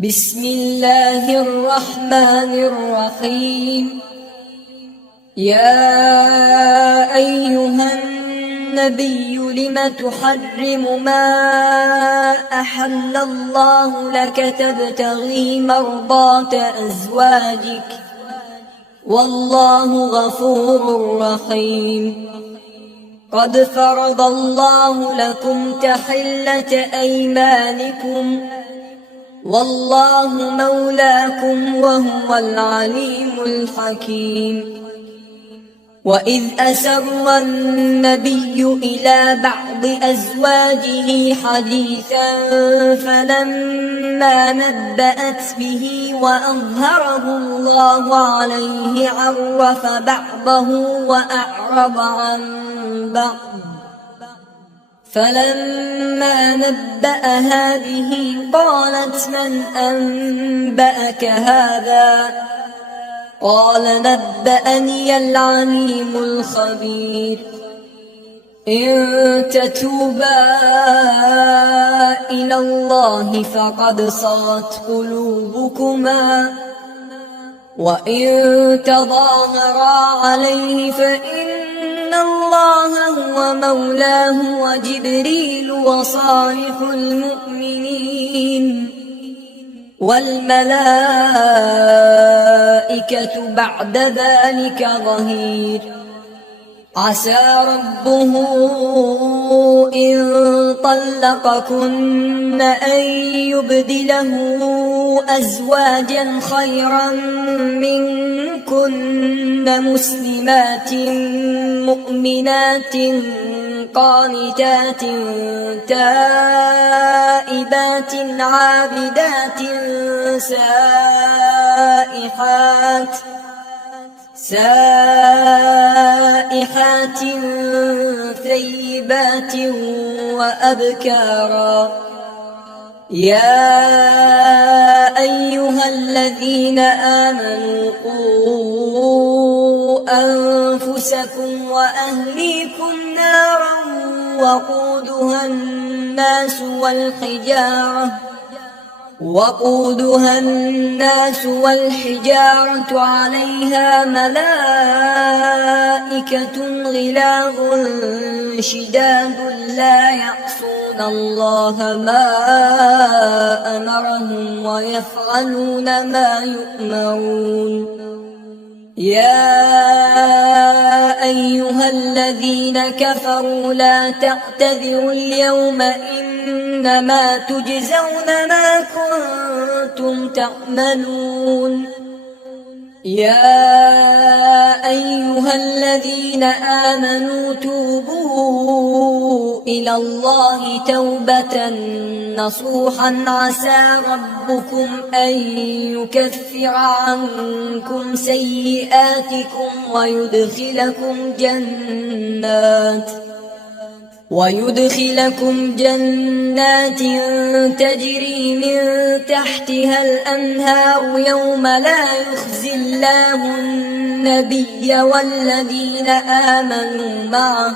بسم الله الرحمن الرحيم. يا أيها النبي لم تحرم ما أحل الله لك تبتغي مرضات أزواجك والله غفور رحيم. قد فرض الله لكم تحلة أيمانكم والله مولاكم وهو العليم الحكيم. وإذ أسر النبي إلى بعض أزواجه حديثا فلما نبأت به وأظهره الله عليه عرف بعضه وأعرض عن بعض. فلما نبأها به قالت من أنبأك هذا؟ قال نبأني العليم الخبير. إن تتوبا إلى الله فقد صغت قلوبكما وإن تظاهرا عليه فإن الله هو مولاه وجبريل وصالح المؤمنين والملائكة بعد ذلك ظهير. عسى ربه إن طلقكن أن يبدله أزواجا خيرا منكن مسلمات مؤمنات قانتات تائبات عابدات سائحات ثيبات وأبكارا. يا أيها الذين آمنوا قوا أنفسكم وأهليكم نارا وقودها الناس والحجارة عليها ملائكة غلاظ شداد لا يعصون الله ما أمرهم ويفعلون ما يؤمرون. يا أيها الذين كفروا لا تعتذروا اليوم إنما تجزون ما كنتم تعملون. يا أيها الذين آمنوا توبوا إلى الله توبة نصوحا عسى ربكم أن يكفر عنكم سيئاتكم ويدخلكم جنات تجري من تحتها الأنهار يوم لا يخزي الله النبي والذين آمنوا معه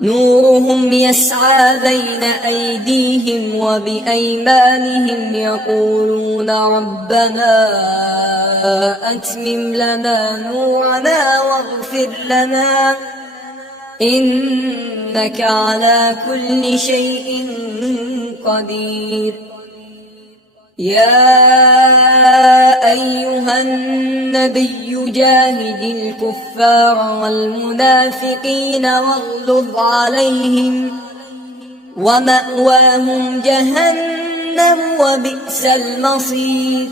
نورهم يسعى بين أيديهم وبأيمانهم يقولون ربنا أتمم لنا نورنا واغفر لنا إنك على كل شيء قدير. يا أيها النبي جاهد الكفار والمنافقين واغلظ عليهم ومأواهم جهنم وبئس المصير.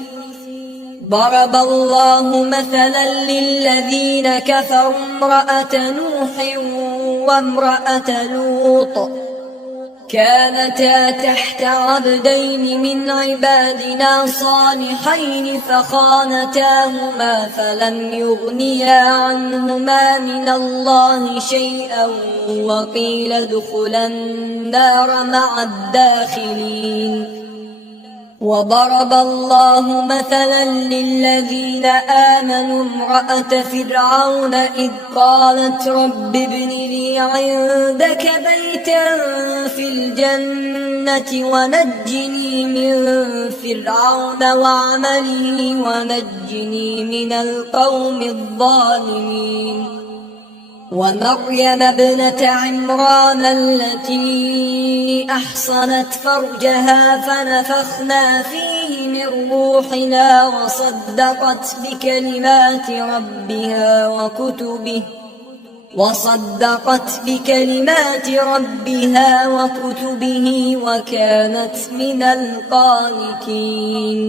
ضرب الله مثلا للذين كفروا امرأة نوح وامرأة لوط كانتا تحت عبدين من عبادنا صالحين فخانتاهما فلم يغنيا عنهما من الله شيئا وقيل ادخلا النار مع الداخلين. وضرب الله مثلا للذين آمنوا امرأة فرعون إذ قالت رب ابن لي عندك بيتا في الجنة ونجني من فرعون وعمله ونجني من القوم الظالمين. ومريم ابنة عمران التي أحصنت فرجها فنفخنا فيه من روحنا وصدقت بكلمات ربها وكتبه وكانت من القانتين.